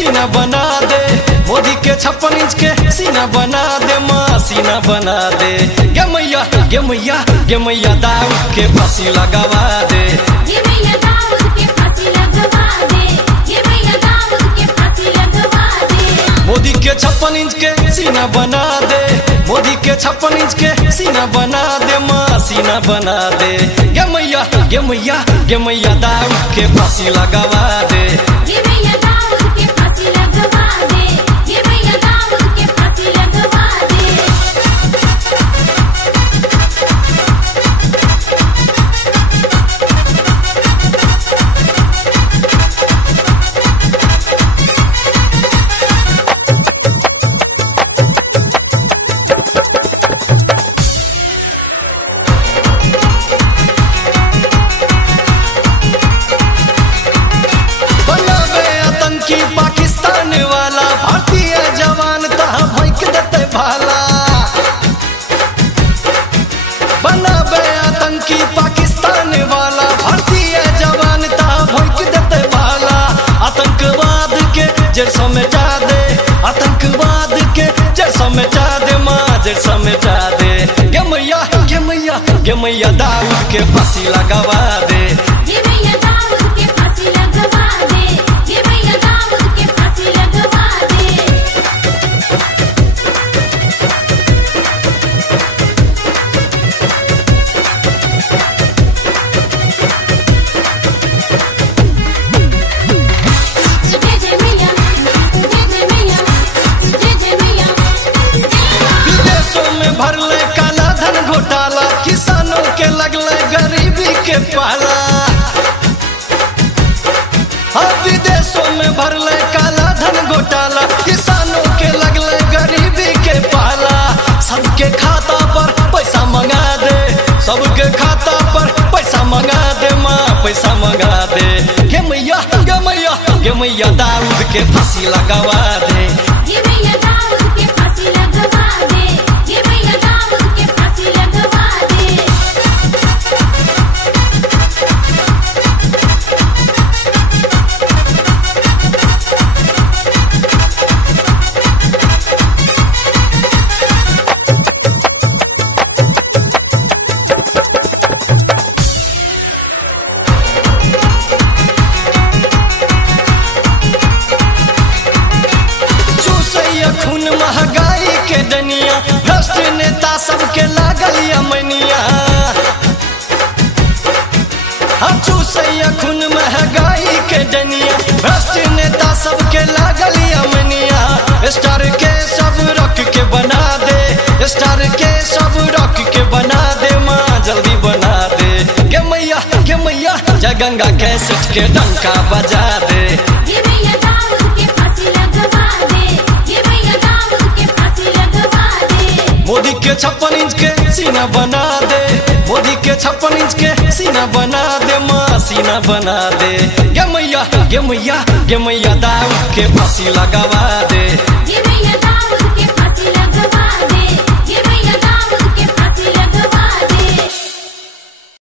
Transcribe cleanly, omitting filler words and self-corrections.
सीना बना दे, मोदी के 56 इंच के सीना बना दे, माँ सीना बना दे। गे मैया गे मैया गे मैया दाऊद के फांसी लगावा दे, ये मैया दाऊद के फांसी लगवा दे, ये मैया दाऊद के फांसी लगवा दे। मोदी के 56 इंच के सीना बना दे, मोदी के 56 इंच के सीना बना दे, माँ सीना बना दे। गे मैया गे मैया गे मैया दाऊद के फांसी लगावा दे, ये मैया दाऊद के फांसी लगवा दे, ये मैया दाऊद के फांसी लगवा दे। पाकिस्तान वाला भारतीय जवान तहाँ भैंक देते भाला, बनाबे आतंकी पाकिस्तान वाला भारतीय जवान तहाँ भैंक देते भाला। आतंकवाद के जड़ समेटा दे, आतंकवाद के जड़ समेटा दे, माँ जड़ समेटा दे। गे मैया गे मैया गे मैया दाऊद के फांसी लगावा दे, ये मैया दाऊद के फांसी लगवा दे, ये मैया दाऊद के फांसी लगवा दे। जय जय मैया, जय जय मैया, जय जय मैया। विदेशों में भरले काला धन घोटाला, किसानों के लगले गरीबी के पाला। हाँ विदेशों में भरले काला धन घोटाला, किसानों के लगले गरीबी के पाला। सबके खाता पर पैसा मंगा दे, सबके खाता पर पैसा मंगा दे, माँ पैसा मंगा दे। गे मैया गे मैया गे मैया दाऊद के फांसी लगावा दे, ये मैया दाऊद के फांसी लगवा दे, ये मैया दाऊद के फांसी लगवा दे। खून महंगाई के डनिया, भ्रष्ट नेता सबके लागल यमनिया। हाँ चूसैया खून महंगाई के डनिया, भ्रष्ट नेता सबके लागल यमनिया। स्टार के सब रख के बना दे, स्टार के सब रख के बना दे, माँ जल्दी बना दे। गे मैया गे मैया जय गंगा कैसेट के डंका बजा दे, ये मैया दाऊद के फांसी लगवा दे, ये मैया दाऊद के फांसी लगवा दे। मोदी के 56 इंच के सीना बना दे, मोदी के 56 इंच के सीना बना दे, माँ सीना बना दे। गे मैया गे मैया गे मैया दाऊद के फांसी लगावा दे, ये